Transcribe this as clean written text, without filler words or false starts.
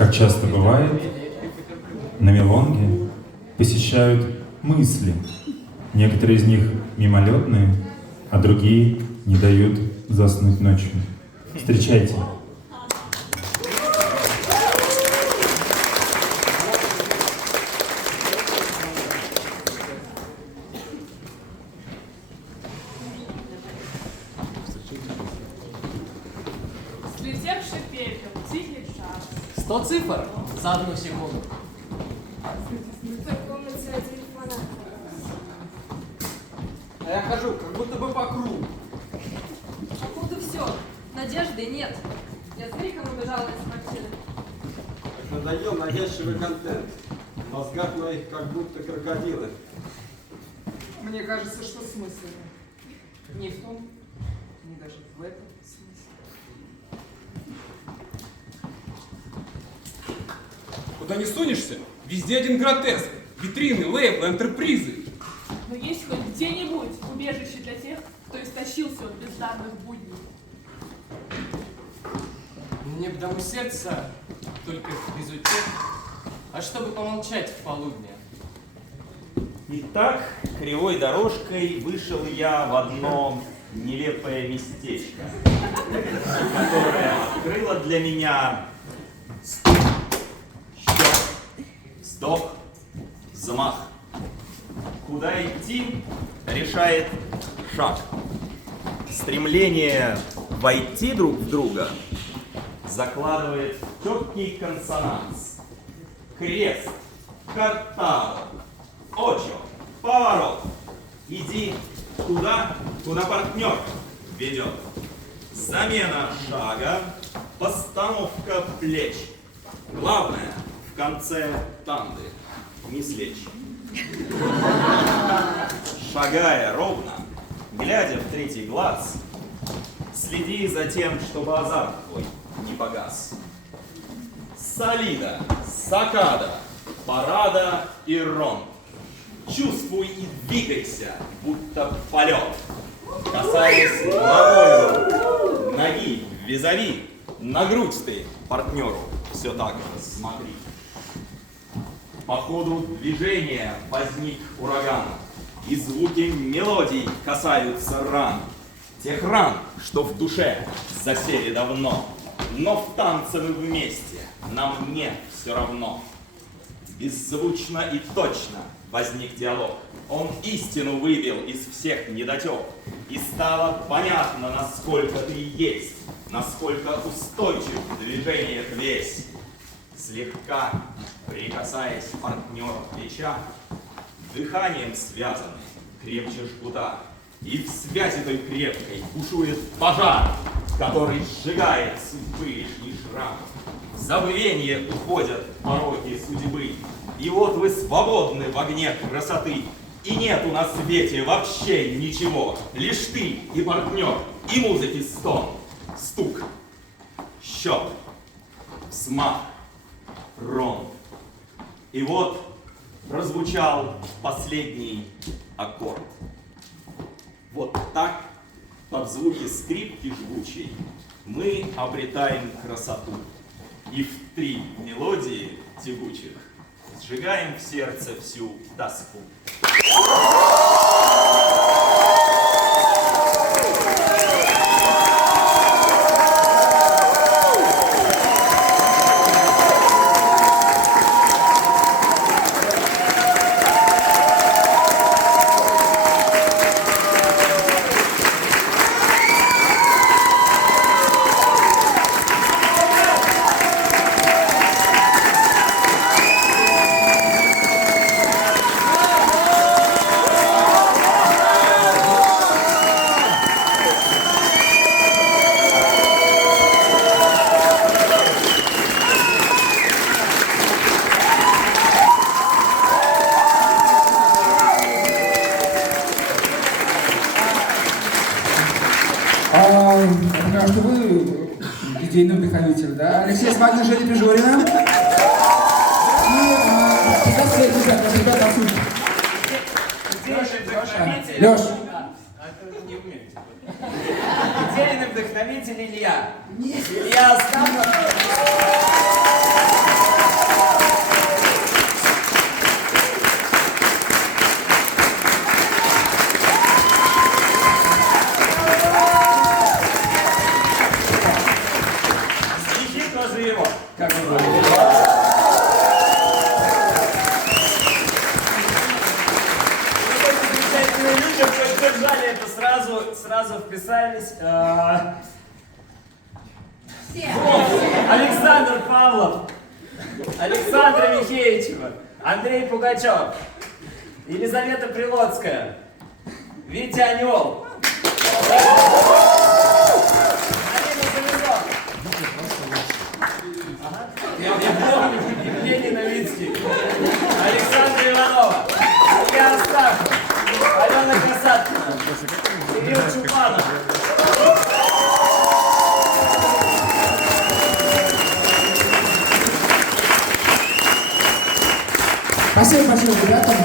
Как часто бывает, на мелонге посещают мысли. Некоторые из них мимолетные, а другие не дают заснуть ночью. Встречайте. Слетевший пепел, тихий час. 100 цифр за 1 секунду. В той комнате один фонарь. А я хожу, как будто бы по кругу. Походу все. Надежды нет. Я с криком убежала из квартиры. Как надоел навязчивый контент. В мозгах моих как будто крокодилы. Мне кажется, что смысл не в том, не даже в этом смысле. Куда не сунешься, везде один гротеск. Витрины, лейблы, энтерпризы. Но есть хоть где-нибудь убежище для тех, кто истощился от бездарных будней. Мне б дом сердца, только без утех, а чтобы помолчать в полудне. Итак, кривой дорожкой вышел я в одно нелепое местечко, которое открыло для меня стук, щелк, вздох, взмах. Куда идти, решает шаг. Стремление войти друг в друга закладывает четкий консонанс. Крест, квартал, очерк, поворот. Иди туда, куда партнер ведет. Замена шага, постановка плеч. Главное в конце танды не слечь. Шагая ровно, глядя в третий глаз, следи за тем, чтобы азарт твой не погас. Солида, сакада, парада и рон. Чувствуй и двигайся, будто полет. Касаясь головой ноги визави, на грудь ты партнеру все так же смотри. По ходу движения возник ураган, и звуки мелодий касаются ран. Тех ран, что в душе засели давно, но в танце мы вместе, нам не все равно. Беззвучно и точно возник диалог. Он истину выбил из всех недотек. И стало понятно, насколько ты есть, насколько устойчив в движениях весь. Слегка прикасаясь к партнеру плеча, дыханием связаны, крепче жгута. И в связи той крепкой бушует пожар, который сжигает судьбы лишний шрам. В забвение уходят пороки судьбы. И вот вы свободны в огне красоты. И нету на свете вообще ничего. Лишь ты и партнер, и музыки стон. Стук, счет, взмах, рон. И вот прозвучал последний аккорд. Вот так, под звуки скрипки жгучей, мы обретаем красоту. И в 3 мелодии тягучих сжигаем в сердце всю тоску. Я понимаю, что вы идейный вдохновитель, да? Алексей Смагин, Женя Пижорина. Ребята, отсюда. Леш. Не умеете. Идейный вдохновитель Илья. Илья Остапов. его. Как вы думаете? Замечательные люди поддержали это сразу вписались. Александр Павлов, Александра Михеичева, Андрей Пугачев, Елизавета Прилоцкая, Витя Анёл, Марина Завезон, Евгений Новицкий, Александр Иванова, Илья Астахов, Алена Касаткина, Кирилл Чупанов. Спасибо большое ребятам.